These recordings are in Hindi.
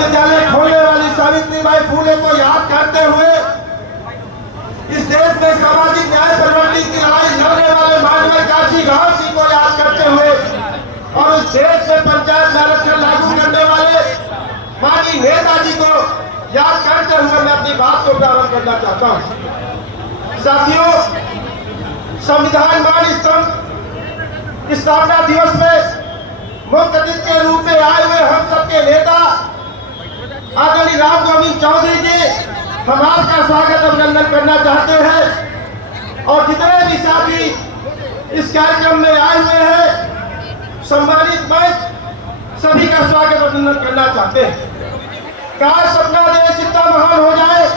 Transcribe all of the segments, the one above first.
विद्यालय खोलने वाली सावित्रीबाई फूले को याद करते हुए इस देश में सामाजिक न्याय परिवर्तन की लड़ाई लड़ने वाले माननीय काशी घाट जी को याद करते हुए और इस देश में पंचायत में आरक्षण लागू करने वाले माननीय नेताजी को याद करते हुए मैं अपनी बात को प्रारंभ करना चाहता हूं। साथियों, संविधान मान स्तंभ स्थापना दिवस में मुख्य अतिथि के रूप में आए हुए हम सबके नेता आदरणीय राम गोविंद चौधरी जी हम आपका स्वागत अभिनंदन करना चाहते हैं और जितने भी साथी इस कार्यक्रम में आए हुए हैं सम्मानित मंच सभी का स्वागत अभिनंदन करना चाहते हैं। काश अपना देश इतना महान हो जाए,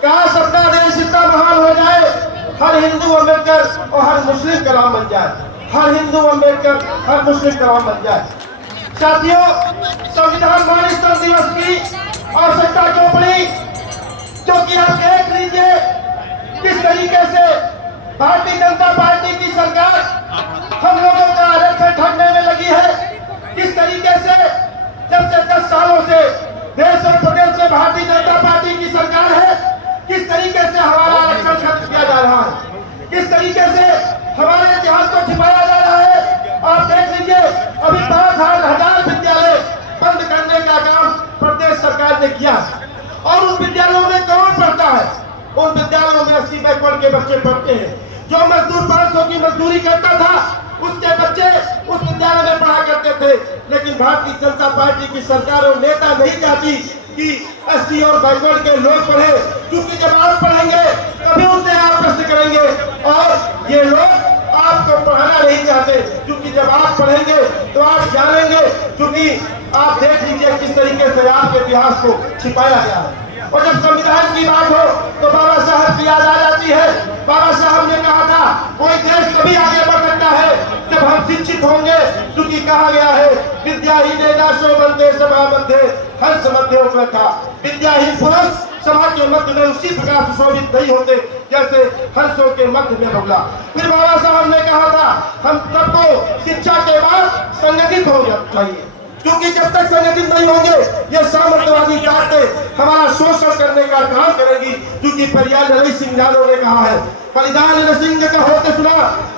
काश अपना देश इतना महान हो जाए, हर हिंदू अम्बेडकर और हर मुस्लिम कलाम बन जाए, हर हिंदू अम्बेडकर हर मुस्लिम कलाम बन जाए। साथियों, संविधान मान स्तंभ दिवस की आवश्यकता क्यों पड़ी? क्योंकि आप देख लीजिए किस तरीके से भारतीय जनता पार्टी की सरकार हम लोगों का आरक्षण ठगने में लगी है। किस तरीके से जब से 10 सालों से देश और प्रदेश में भारतीय जनता पार्टी की सरकार है, किस तरीके से हमारा आरक्षण खत्म किया जा रहा है, किस तरीके से हमारे इतिहास को छिपाया जा रहा है। आप देख लीजिए अभी 5,000 विद्यालय बंद करने का काम प्रदेश सरकार ने किया और उन विद्यालयों में कौन पढ़ता है? उन विद्यालयों में 80 बैकवर्ड के बच्चे पढ़ते हैं। जो मजदूर 500 की मजदूरी करता था उसके बच्चे उस विद्यालय में पढ़ा करते थे। लेकिन भारतीय जनता पार्टी की सरकार और नेता नहीं चाहती कि 80 और बैकवर्ड के लोग पढ़े, क्योंकि जब आप पढ़ेंगे तभी उनसे आप प्रश्न करेंगे और ये लोग आपको पढ़ाना नहीं चाहते, क्योंकि जब आप पढ़ेंगे तो आप जानेंगे। क्योंकि आप देख लीजिए किस तरीके से आपके इतिहास को छिपाया गया है। और जब संविधान की बात हो तो बाबा साहब की याद आ जाती है। बाबा साहब ने कहा था कोई देश तभी आगे बढ़ सकता है जब हम शिक्षित होंगे, क्योंकि कहा गया है विद्याहीन दासो बंदे सभा मध्य हर्ष मध्य उपलब्धा। विद्याहीन पुरुष सभा के मध्य में उसी प्रकार सुशोभित नहीं होते जैसे हर्षों के मध्य में बगला। फिर बाबा साहब ने कहा था हम सबको शिक्षा के बाद संगठित हो जाना चाहिए, क्योंकि जब तक संगठित नहीं होंगे ये सामंतवादी ताकतें हमारा शोषण करने का काम करेगी। क्योंकि परियार ललित सिंह यादव ने कहा है बलिदान सिंह का होते सुना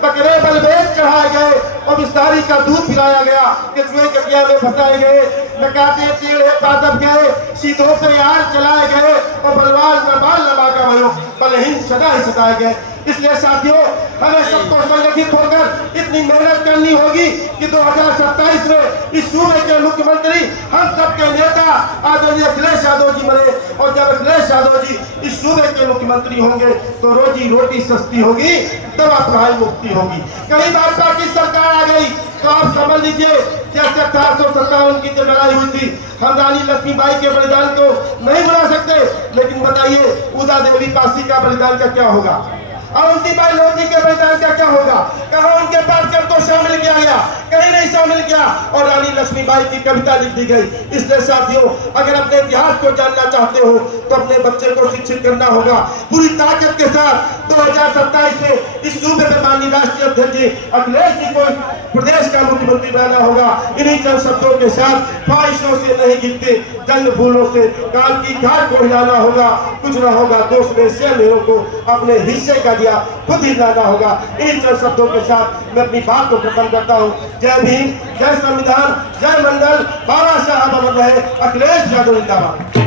बकरे बलबेज चढ़ाए गए और विस्तारी का दूध पिलाया गया, केचुए कटिया में फंसाए गए, नकाते टेढ़े पादप गए, सीधों पे यार चलाए गए और बलवान में बाल लगा का भयो बलहीन सदा ही सताए गए। इसलिए साथियों, हमें सबको संगठित होकर इतनी मेहनत करनी होगी कि 2027 में इस सूबे के मुख्यमंत्री हम सबके नेता आदरणीय अखिलेश यादव जी बने और जब अखिलेश यादव जी इस सूबे के मुख्यमंत्री होंगे तो रोजी रोटी सस्ती होगी, दवा पढ़ाई मुक्ति होगी। कहीं भाजपा की सरकार आ गई तो आप समझ लीजिए जैसे 1857 की जब लड़ाई हुई थी, हम रानी लक्ष्मीबाई के बलिदान को नहीं भुला सकते, लेकिन बताइए उदा देवी पासी का बलिदान का क्या होगा, अवंतीबाई लोधी के बलिदान का क्या होगा? कहा उनके कार्यक्रम को शामिल किया गया? कहीं नहीं शामिल किया और रानी लक्ष्मीबाई की कविता लिख दी गई। इसलिए साथियों, अगर अपने इतिहास को जानना चाहते हो तो अपने बच्चे को शिक्षित करना होगा पूरी ताकत के साथ। 2027 में इस सूबे में माननीय राष्ट्रीय अध्यक्ष जी अखिलेश जी को प्रदेश का मुख्यमंत्री बनाना होगा। इन्हीं चंद शब्दों के साथ ख्वाहिशों से नहीं गिरते जंग फूलों से काल की घाट को हिलाना होगा। कुछ न होगा दोस्त में से मेरों को अपने हिस्से का दिया खुद ही लाना होगा। इन्हीं चंद शब्दों के साथ मैं अपनी बात को खत्म करता हूँ। जय भीम, जय संविधान, जय मंडल, बाबा साहब अमर रहे, अखिलेश यादव जिंदाबाद।